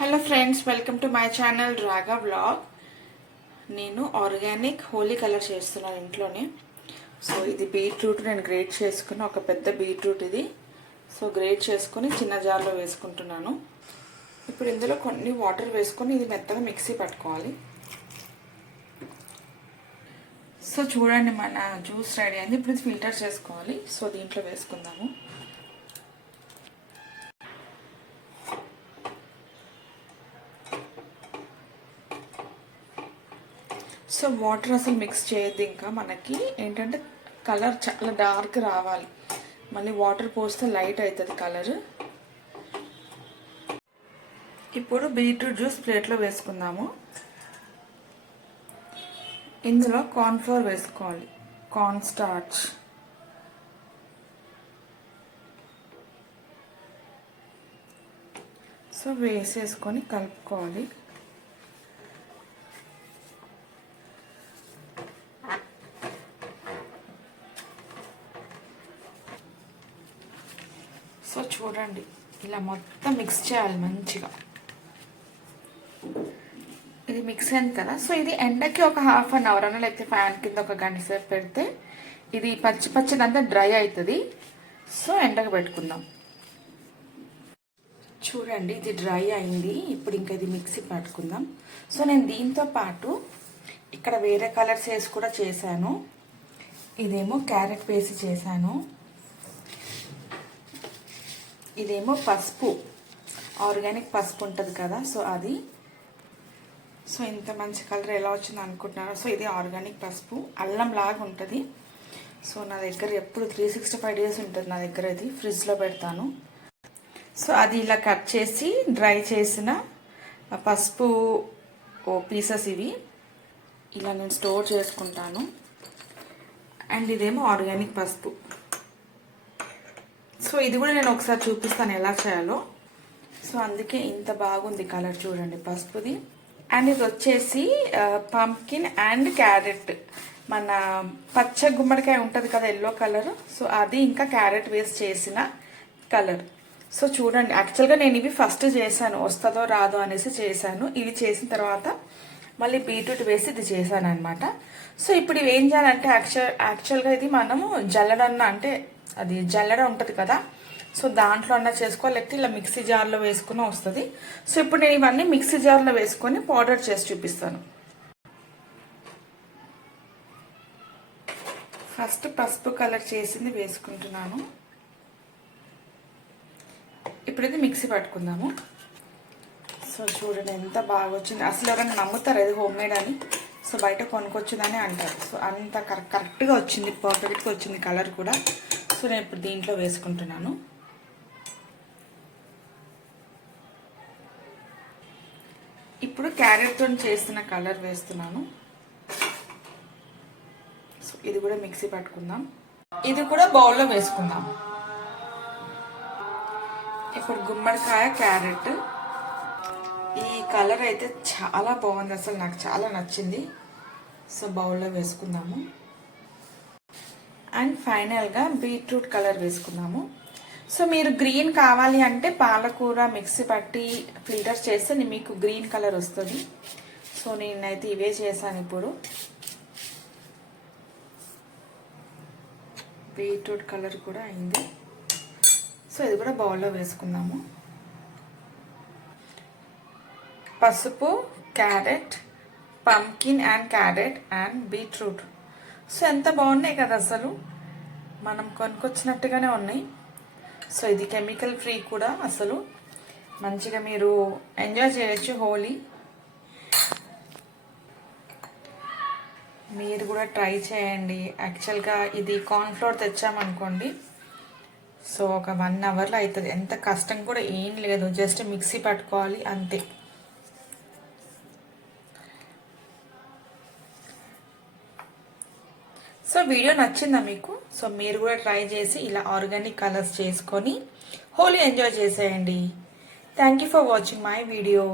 Hello friends, welcome to my channel రాగా vlog. నేను organic Holi colour చేస్తున్నాను ఇంట్లోనే. సో ఇది బీట్రూట్ నేను గ్రేట్ చేసుకుని, ఒక పెద్ద బీట్రూట్ ఇది. సో గ్రేట్ చేసుకుని చిన్న జార్లో వేసుకుంటున్నాను. ఇప్పుడు ఇందులో కొన్ని వాటర్ వేసుకొని ఇది మెత్తగా మిక్సీ పట్టుకోవాలి. సో చూడండి, మన జ్యూస్ రెడీ అయింది. ఇప్పుడు ఇది ఫిల్టర్ చేసుకోవాలి. సో దీంట్లో వేసుకుందాము. సో వాటర్ అసలు మిక్స్ చేయొద్దు. ఇంకా మనకి ఏంటంటే కలర్ చాలా డార్క్ రావాలి. మళ్ళీ వాటర్ పోస్తే లైట్ అవుతుంది కలర్. ఇప్పుడు బీట్రూట్ జ్యూస్ ప్లేట్లో వేసుకుందాము. ఇందులో కార్న్ఫ్లోర్ వేసుకోవాలి, కార్న్ స్టార్చ్. సో వేసేసుకొని కలుపుకోవాలి. సో చూడండి, ఇలా మొత్తం మిక్స్ చేయాలి మంచిగా. ఇది మిక్స్ అయింది కదా. సో ఇది ఎండకి ఒక హాఫ్ అన్ అవర్ అన్న, లేకపోతే ఫ్యాన్ కింద ఒక గంట సేపు పెడితే ఇది పచ్చి పచ్చిదంతా డ్రై అవుతుంది. సో ఎండకు పెట్టుకుందాం. చూడండి, ఇది డ్రై అయింది. ఇప్పుడు ఇంకా ఇది మిక్సీ పట్టుకుందాం. సో నేను దీంతో పాటు ఇక్కడ వేరే కలర్స్ వేసి కూడా చేశాను. ఇదేమో క్యారెట్ వేసి చేశాను, ఇదేమో పసుపు, ఆర్గానిక్ పసుపు ఉంటుంది కదా, సో అది. సో ఇంత మంచి కలర్ ఎలా వచ్చింది అనుకుంటున్నాను. సో ఇది ఆర్గానిక్ పసుపు, అల్లం లాగా ఉంటుంది. సో నా దగ్గర ఎప్పుడు 365 days ఉంటుంది నా దగ్గర. ఇది ఫ్రిడ్జ్లో పెడతాను. సో అది ఇలా కట్ చేసి డ్రై చేసిన పసుపు పీసెస్ ఇవి ఇలా నేను స్టోర్ చేసుకుంటాను. అండ్ ఇదేమో ఆర్గానిక్ పసుపు. సో ఇది కూడా నేను ఒకసారి చూపిస్తాను ఎలా చేయాలో. సో అందుకే ఇంత బాగుంది కలర్, చూడండి పసుపుది. అండ్ ఇది వచ్చేసి పంప్కిన్ అండ్ క్యారెట్, మన పచ్చ గుమ్మడికాయ ఉంటుంది కదా ఎల్లో కలర్. సో అది ఇంకా క్యారెట్ వేస్ట్ చేసిన కలర్. సో చూడండి, యాక్చువల్గా నేను ఇవి ఫస్ట్ చేశాను, వస్తుందో రాదో అనేసి చేశాను. ఇవి చేసిన తర్వాత మళ్ళీ బీట్రూట్ వేసి ఇది చేశాను అనమాట. సో ఇప్పుడు ఇవి ఏం చేయాలంటే యాక్చువల్గా ఇది మనము జల్లడన్న, అంటే అది జల్లడ ఉంటుంది కదా, సో దాంట్లో అన్నా చేసుకోవాలి, లేకపోతే ఇలా మిక్సీ జార్లో వేసుకుని వస్తుంది. సో ఇప్పుడు నేను ఇవన్నీ మిక్సీ జార్లో వేసుకొని పౌడర్ చేసి చూపిస్తాను. ఫస్ట్ పసుపు కలర్ చేసింది వేసుకుంటున్నాను. ఇప్పుడు ఇది మిక్సీ పట్టుకుందాము. సో చూడండి ఎంత బాగా వచ్చింది. అసలు ఎవరైనా నమ్ముతారు ఇది హోమ్ మేడ్ అని. సో బయట కొనుక్కొచ్చిందని అంటారు. సో అంత కరెక్ట్గా వచ్చింది, పర్ఫెక్ట్గా వచ్చింది కలర్ కూడా. సో నేను ఇప్పుడు దీంట్లో వేసుకుంటున్నాను. ఇప్పుడు క్యారెట్తో చేస్తున్న కలర్ వేస్తున్నాను. సో ఇది కూడా మిక్సీ పట్టుకుందాం. ఇది కూడా బౌల్లో వేసుకుందాం. ఇప్పుడు గుమ్మడికాయ క్యారెట్, ఈ కలర్ అయితే చాలా బాగుంది, అసలు నాకు చాలా నచ్చింది. సో బౌల్లో వేసుకుందాము. అండ్ ఫైనల్గా బీట్రూట్ కలర్ వేసుకుందాము. సో మీరు గ్రీన్ కావాలి అంటే పాలకూర మిక్సీ పట్టి ఫిల్టర్ చేస్తే మీకు గ్రీన్ కలర్ వస్తుంది. సో నేనైతే ఇవే చేశాను. ఇప్పుడు బీట్రూట్ కలర్ కూడా అయింది. సో ఇది కూడా బౌల్లో వేసుకుందాము. పసుపు, carrot, pumpkin and carrot and beetroot. So ఎంత బాగున్నాయి కదా, అసలు మనం కొనుక్కొచ్చినట్టుగానే ఉన్నాయి. సో ఇది కెమికల్ ఫ్రీ కూడా. అసలు మంచిగా మీరు ఎంజాయ్ చేయొచ్చు హోలీ. మీరు కూడా ట్రై చేయండి. యాక్చువల్గా ఇది కార్న్ఫ్లోర్ తెచ్చామనుకోండి, సో ఒక 1 hourలో అవుతుంది. ఎంత కష్టం కూడా ఏం లేదు, జస్ట్ మిక్సీ పట్టుకోవాలి అంతే. సో వీడియో నచ్చిందా మీకు? సో మీరు కూడా ట్రై చేసి ఇలా ఆర్గానిక్ కలర్స్ చేసుకొని హోలీ ఎంజాయ్ చేసేయండి. Thank you for watching my video.